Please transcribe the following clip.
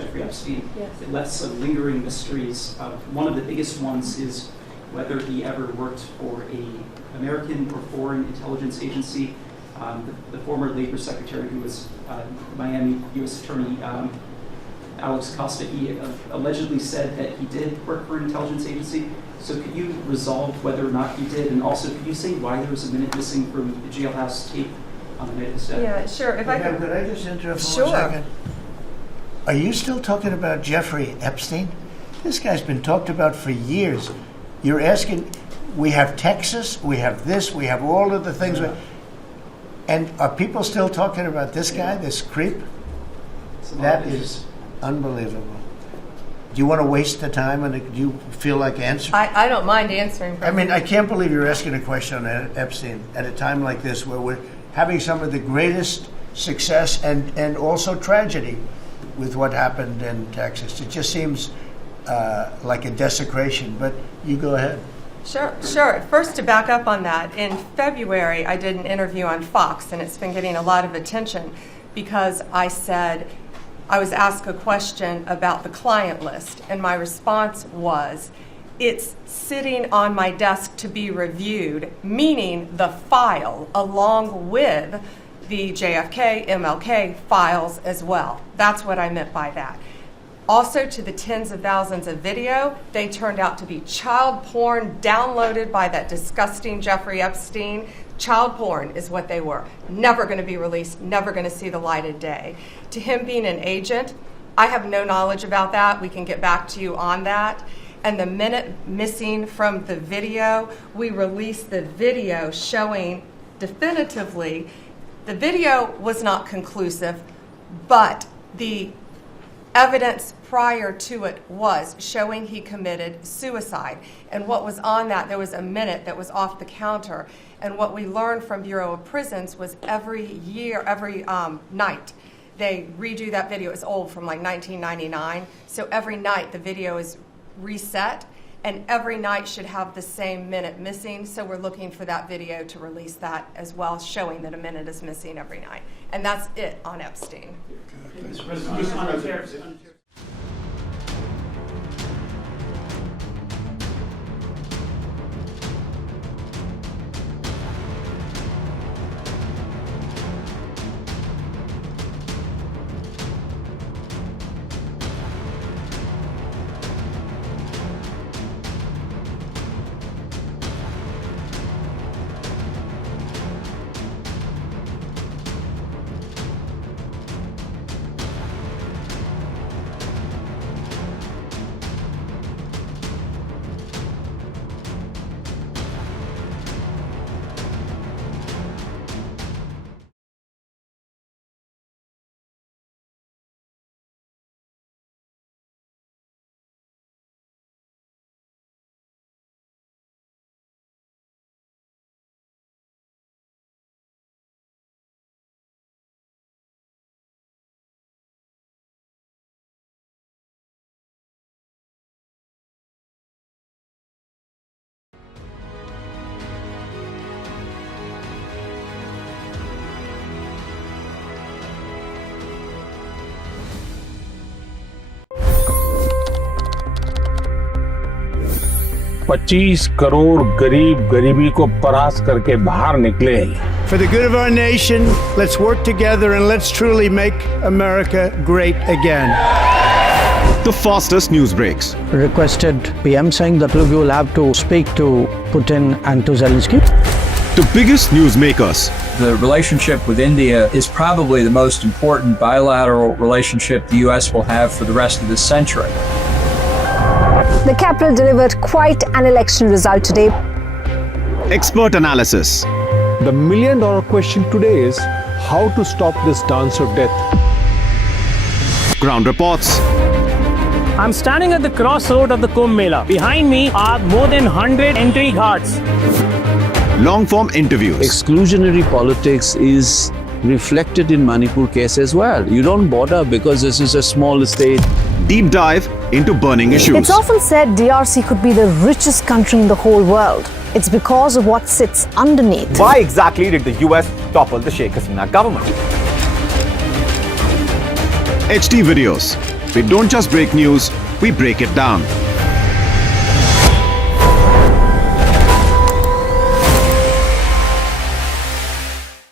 Jeffrey Epstein, Yes. it left some lingering mysteries. One of the biggest ones is whether he ever worked for a American or foreign intelligence agency. The former Labor Secretary, who was Miami U.S. Attorney Alex Costa, he allegedly said that he did work for an intelligence agency. So could you resolve whether or not he did? And also, could you say why there was a minute missing from the jailhouse tape on the night of his death? Yeah, sure. If I Could I just interrupt for Sure. 1 second? Are you still talking about Jeffrey Epstein? This guy's been talked about for years. You're asking, we have Texas, we have this, we have all of the things. Yeah. And are people still talking about this guy, this creep? That is unbelievable. Do you want to waste the time, and do you feel like answering? I don't mind answering. I mean, I can't believe you're asking a question on Epstein at a time like this, where we're having some of the greatest success and also tragedy with what happened in Texas. It just seems like a desecration, but you go ahead. Sure. First, to back up on that, in February, I did an interview on Fox, and it's been getting a lot of attention because I said, I was asked a question about the client list, and my response was, it's sitting on my desk to be reviewed, meaning the file, along with the JFK, MLK files as well. That's what I meant by that. Also, to the tens of thousands of video, they turned out to be child porn downloaded by that disgusting Jeffrey Epstein. Child porn is what they were. Never going to be released, never going to see the light of day. To him being an agent, I have no knowledge about that. We can get back to you on that. And the minute missing from the video, we released the video showing definitively the video was not conclusive, but the evidence prior to it was showing he committed suicide. And what was on that, there was a minute that was off the counter. And what we learned from Bureau of Prisons was every night, they redo that video. It's old, from like 1999. So every night the video is reset, and every night should have the same minute missing. So we're looking for that video to release that as well, showing that a minute is missing every night. And that's it on Epstein. Mr. President, just on the tariffs. $25 crore गरीब गरीबी को परास्त करके बाहर निकले। For the good of our nation, let's work together and let's truly make America great again. The fastest news breaks. Requested PM saying that look, you will have to speak to Putin and to Zelensky. The biggest news makers. The relationship with India is probably the most important bilateral relationship the U.S. will have for the rest of this century. The capital delivered quite an election result today. Expert analysis. The million-dollar question today is how to stop this dance of death. Ground reports. I'm standing at the crossroad of the Kumbh Mela. Behind me are more than 100 entry ghats. Long-form interviews. Exclusionary politics is reflected in Manipur case as well. You don't bother because this is a small state. Deep dive into burning issues. It's often said DRC could be the richest country in the whole world. It's because of what sits underneath. Why exactly did the US topple the Sheikh Hasina government? HD videos. We don't just break news, we break it down.